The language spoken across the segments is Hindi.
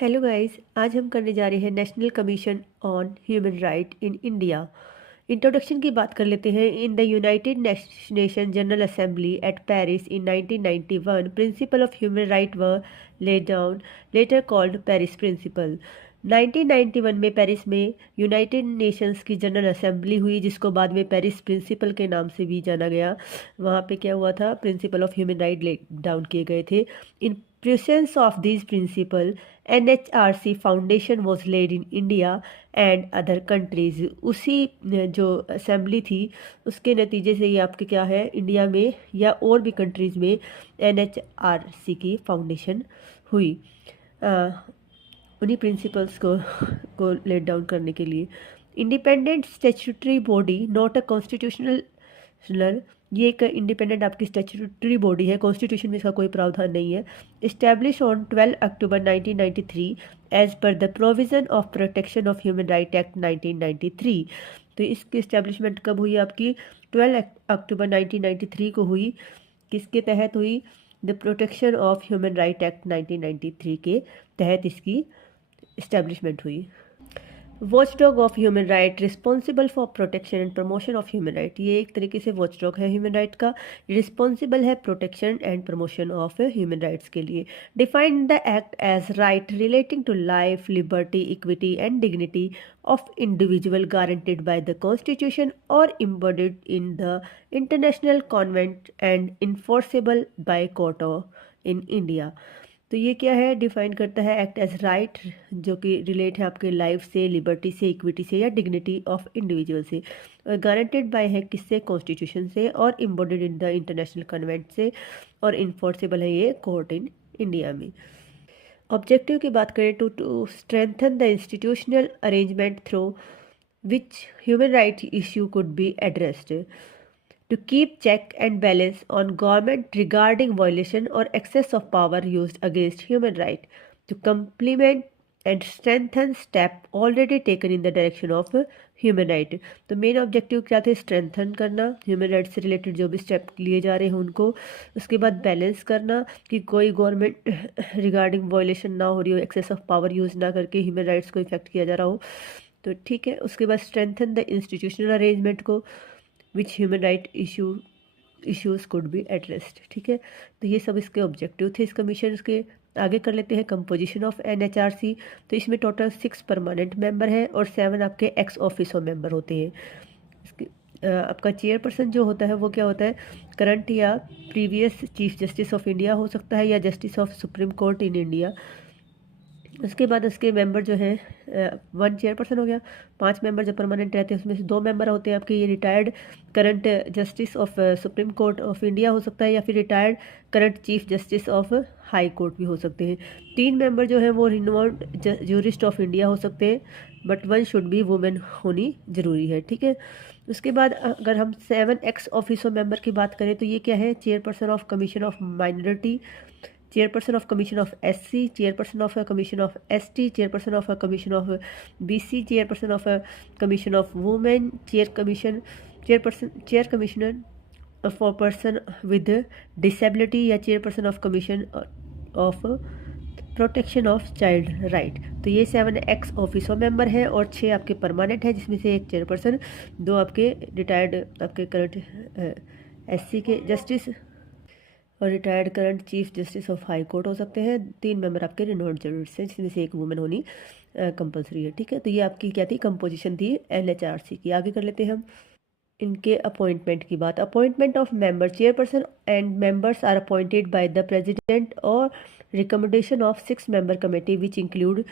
हेलो गाइस, आज हम करने जा रहे हैं National Commission on Human Right in India. Introduction की बात कर लेते हैं। In the United Nation General Assembly at Paris in 1991 principle of human right were laid down, later called Paris principle. 1991 में पेरिस में यूनाइटेड नेशंस की जनरल असेंबली हुई, जिसको बाद में पेरिस प्रिंसिपल के नाम से भी जाना गया। वहाँ पे क्या हुआ था, principle of human right laid down किए गए थे। In presence of this principle NHRC foundation was laid in India and other countries. उसी जो असेंबली थी उसके नतीजे से ये आपके क्या है, इंडिया में या और भी कंट्रीज़ में NHRC की फाउंडेशन हुई उन्हीं प्रिंसिपल्स को लेट डाउन करने के लिए। Independent statutory body not a constitutional, ये एक इंडिपेंडेंट आपकी स्टैट्यूटरी बॉडी है, कॉन्स्टिट्यूशन में इसका कोई प्रावधान नहीं है। Establish on 12 October 1993 as per the provision of protection of human right act 1993। तो इसकी इस्टेब्लिशमेंट कब हुई आपकी? 12 अक्टूबर 1993 को हुई। किसके तहत हुई? The protection of human right act 1993 के तहत इसकी इस्टेब्लिशमेंट हुई। Watchdog of human right responsible for protection and promotion of human right, ये एक तरीके से वॉचडॉग है ह्यूमन राइट का, रिस्पॉन्सिबल है protection and promotion of human rights के लिए। Define the act as right relating to life, liberty, equity and dignity of individual guaranteed by the constitution और embodied in the international convent and enforceable by court in India. तो ये क्या है, डिफाइन करता है एक्ट एज राइट जो कि रिलेट है आपके लाइफ से, लिबर्टी से, इक्विटी से या डिग्निटी ऑफ इंडिविजुअल से, और गारंटेड बाय है किससे? कॉन्स्टिट्यूशन से, और embodied in the international covenant से, और इन्फोर्सेबल है ये कोर्ट इन इंडिया में। ऑब्जेक्टिव की बात करें to strengthen the institutional arrangement through which human right issue could be addressed, to keep check and balance on government regarding violation or excess of power used against human right, to complement and strengthen step already taken in the direction of human right. तो मेन ऑब्जेक्टिव क्या थे? स्ट्रेंथन करना ह्यूमन राइट से रिलेटेड जो भी स्टेप लिए जा रहे हैं उनको, उसके बाद बैलेंस करना कि कोई गवर्नमेंट रिगार्डिंग वायलेशन ना हो रही हो, एक्सेस ऑफ पावर यूज़ ना करके ह्यूमन राइट्स को इफेक्ट किया जा रहा हो, तो ठीक है। उसके बाद स्ट्रेंथन द इंस्टीट्यूशनल अरेंजमेंट को विच human right issues could be addressed, ठीक है। तो ये सब इसके ऑब्जेक्टिव थे इस कमीशन के। आगे कर लेते हैं कंपोजिशन ऑफ NHRC। तो इसमें टोटल 6 परमानेंट मेंबर हैं और 7 आपके एक्स ऑफिसो मेंबर होते हैं। इसके आपका चेयरपर्सन जो होता है वो क्या होता है? करंट या previous chief justice of India हो सकता है, या justice of supreme court in India. उसके बाद उसके मेंबर जो हैं, 1 चेयरपर्सन हो गया, 5 मेंबर जो परमानेंट रहते हैं उसमें से 2 मेंबर होते हैं आपके ये retired current justice of supreme court of India हो सकता है, या फिर retired current chief justice of high court भी हो सकते हैं। 3 मेंबर जो हैं वो रिनोवर्ड जूरिस्ट ऑफ इंडिया हो सकते हैं, बट 1 शुड बी वुमेन होनी ज़रूरी है, ठीक है। उसके बाद अगर हम 7 एक्स ऑफिसो मेंबर की बात करें तो ये क्या है? Chairperson of commission of minority, chairperson of commission of SC, chairperson of commission of ST, chairperson of commission of BC, chairperson of commission of women, chair commissioner for person with disability, या chairperson of commission of protection of child right. तो ये 7 एक्स ऑफिसो मेंबर हैं और 6 आपके परमानेंट हैं, जिसमें से 1 चेयरपर्सन, 2 आपके रिटायर्ड आपके करंट SC के जस्टिस और retired current chief justice of high court हो सकते हैं, 3 मेंबर आपके रिनोवर्ड जजेस हैं, जिसमें से 1 वुमेन होनी कंपलसरी है, ठीक है। तो ये आपकी क्या थी? कंपोजिशन थी NHRC की। आगे कर लेते हैं हम इनके अपॉइंटमेंट की बात। Appointment of member, chairperson and members are appointed by the president और recommendation of 6 member committee which include,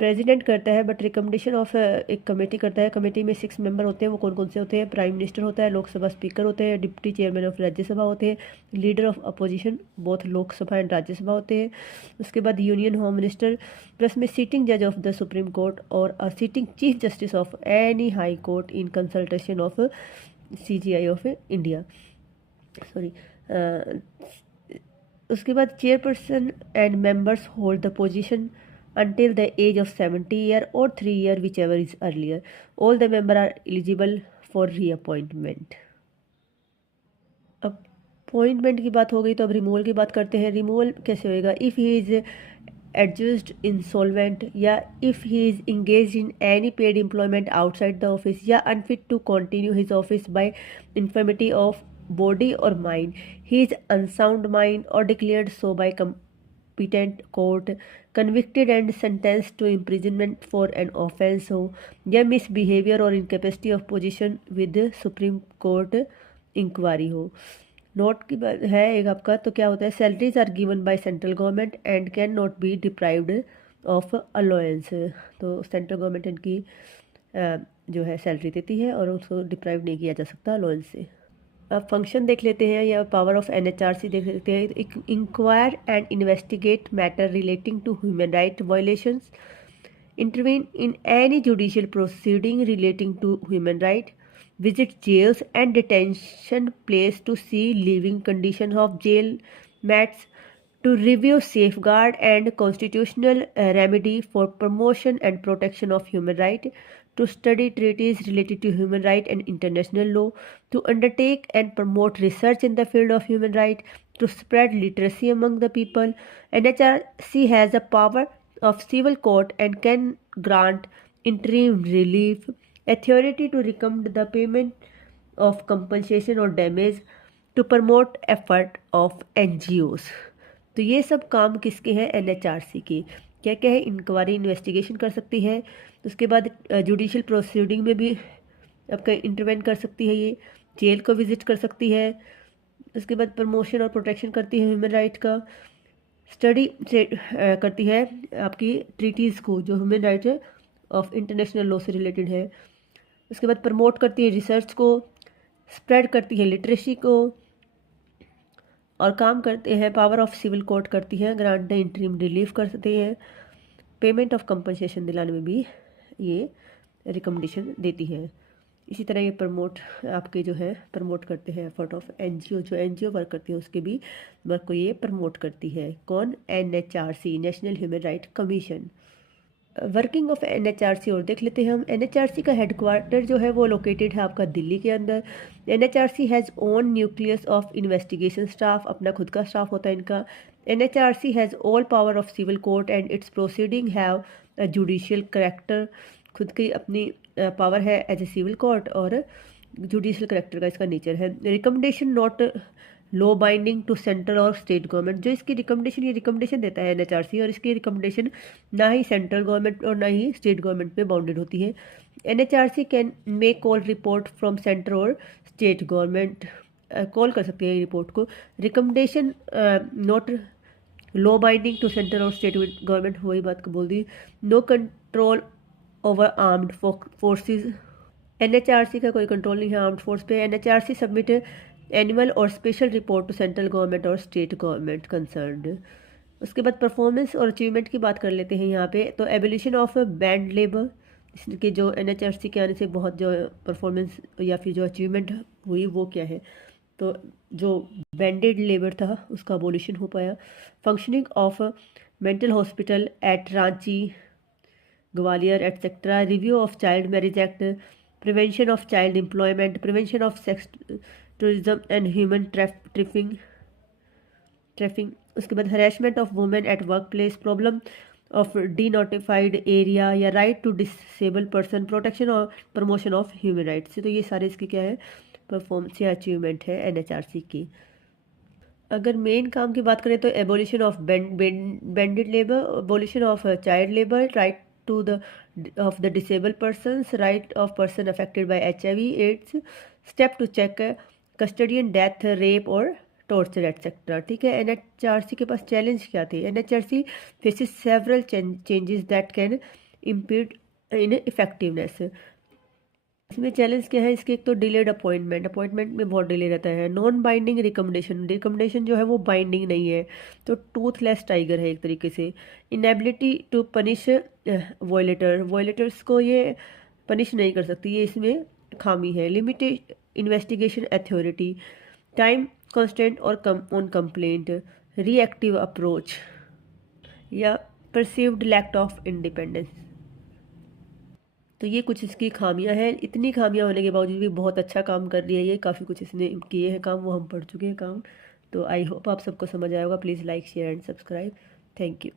president करता है बट रिकमेंडेशन ऑफ एक कमेटी करता है। कमेटी में 6 मेंबर होते हैं, वो कौन कौन से होते हैं? प्राइम मिनिस्टर होता है, लोकसभा स्पीकर होते हैं, डिप्टी चेयरमैन ऑफ राज्यसभा होते हैं, leader of opposition both Lok Sabha and Rajya Sabha होते हैं। उसके बाद यूनियन होम मिनिस्टर, प्लस में सीटिंग जज ऑफ द सुप्रीम कोर्ट और sitting chief justice of any high court in consultation of CGI of India, sorry. उसके बाद chairperson and members hold the position until the age of 70 year or 3 year whichever is earlier. All the member are eligible for reappointment. Appointment की बात हो गई तो अब रिमूवल की बात करते हैं। रिमूवल कैसे होएगा? If he is adjudged insolvent, या if he is engaged in any paid employment outside the office, या unfit to continue his office by infirmity of body or mind, he is unsound mind or declared so by competent court, convicted and sentenced to imprisonment for an offense हो, या misbehavior और incapacity of position with supreme court inquiry हो। नोट की बात है एक आपका, तो क्या होता है, salaries are given by central government and can not be deprived of allowance. तो सेंट्रल गवर्नमेंट इनकी जो है सैलरी देती है और उसको डिप्राइव नहीं किया जा सकता अलाउंस से। अब फंक्शन देख लेते हैं या पावर ऑफ एनएचआरसी देख लेते हैं। Inquire and investigate matter relating to human right violations, intervene in any judicial proceeding relating to human right, visit jails and detention place to see living conditions of jail mates, to review safeguard and constitutional remedy for promotion and protection of human right, to study treaties related to human right and international law, to undertake and promote research in the field of human right, to spread literacy among the people. NHRC has the power of civil court and can grant interim relief, authority to recommend the payment of compensation or damage, to promote effort of NGOs। तो ये सब काम किसके हैं, एनएचआरसी के। क्या क्या है, इंक्वायरी इन्वेस्टिगेशन कर सकती है, उसके बाद जुडिशियल प्रोसीडिंग में भी आपका इंटरवेन कर सकती है, ये जेल को विजिट कर सकती है, उसके बाद प्रमोशन और प्रोटेक्शन करती है ह्यूमन राइट का, स्टडी से करती है आपकी ट्रीटीज़ को जो human right of international law से रिलेटेड है, उसके बाद प्रमोट करती है रिसर्च को, स्प्रेड करती है लिटरेसी को, और काम करते हैं पावर ऑफ सिविल कोर्ट करती है, ग्रांट इंटरिम रिलीफ करते हैं, पेमेंट ऑफ कंपनसेशन दिलाने में भी ये रिकमेंडेशन देती है। इसी तरह ये प्रमोट आपके जो है प्रमोट करते हैं एफर्ट ऑफ एनजीओ, जो एनजीओ वर्क करती है उसके भी वर्क को ये प्रमोट करती है। कौन, NHRC, national human right commission. Working of NHRC और देख लेते हैं हम। एनएचआरसी का हेडक्वार्टर जो है वो लोकेटेड है आपका दिल्ली के अंदर। NHRC has own nucleus of investigation staff, अपना खुद का स्टाफ होता है इनका। NHRC has all power of civil court and its proceeding have a judicial character, खुद की अपनी पावर है एज ए सिविल कोर्ट और जुडिशियल करेक्टर का इसका नेचर है। Recommendation not low binding to central और स्टेट गवर्नमेंट, जो इसकी रिकमेंडेशन ये रिकमेंडेशन देता है एनएचआरसी, और इसकी रिकमेंडेशन ना ही सेंट्रल गवर्नमेंट और ना ही स्टेट गवर्नमेंट पे बाउंडेड होती है। NHRC can make call report from central और स्टेट गवर्नमेंट, कॉल कर सकती है रिपोर्ट को। Recommendation not low binding to central और स्टेट गवर्नमेंट, वही बात को बोल दी। No control over armed forces, NHRC का कोई कंट्रोल नहीं है आर्म्ड फोर्स पे। एनएचआरसी सबमिट एनुअल और special report to central government और स्टेट गवर्नमेंट कंसर्न्ड। उसके बाद परफॉर्मेंस और अचीवमेंट की बात कर लेते हैं यहाँ पे। तो एबोलिशन ऑफ बैंड लेबर, इसके जो एनएचआरसी के आने से बहुत जो परफॉर्मेंस या फिर जो अचीवमेंट हुई वो क्या है, तो जो बैंडेड लेबर था उसका एबोलिशन हो पाया। Functioning of mental hospital at Ranchi, Gwalior etcetera. Review of child marriage act, prevention of child employment, prevention of sex tourism and human trafficking. उसके बाद harassment of women at work place, problem of denotified area या right to disable person, protection और प्रमोशन ऑफ ह्यूमन राइट्स। तो ये सारे इसके क्या है, परफॉर्मेंस या अचीवमेंट है एनएचआरसी की। अगर मेन काम की बात करें तो abolition of bonded labour, abolition of child labour, right to the of the disabled persons, right of person affected by HIV AIDS, step to check custodian death, rape और torture etc। ठीक है। एनएचआरसी के पास चैलेंज क्या थे, NHRC faces several changes that can impede in effectiveness. इसमें चैलेंज क्या है इसके, एक तो डिलेड अपॉइंटमेंट में बहुत डिले रहता है। नॉन बाइंडिंग रिकमेंडेशन जो है वो बाइंडिंग नहीं है, तो टूथलेस टाइगर है एक तरीके से। इनएबिलिटी टू पनिश वॉयलेटर्स को ये पनिश नहीं कर सकती, ये इसमें खामी है। Limited investigation authority, time constant और ऑन कंप्लेंट, रिएक्टिव अप्रोच या परसीव्ड लैक ऑफ इंडिपेंडेंस। तो ये कुछ इसकी खामियां हैं। इतनी खामियां होने के बावजूद भी बहुत अच्छा काम कर रही है ये, काफ़ी कुछ इसने किए हैं काम, वो हम पढ़ चुके हैं काम। तो आई होप आप सबको समझ आएगा। Please like share and subscribe. Thank you.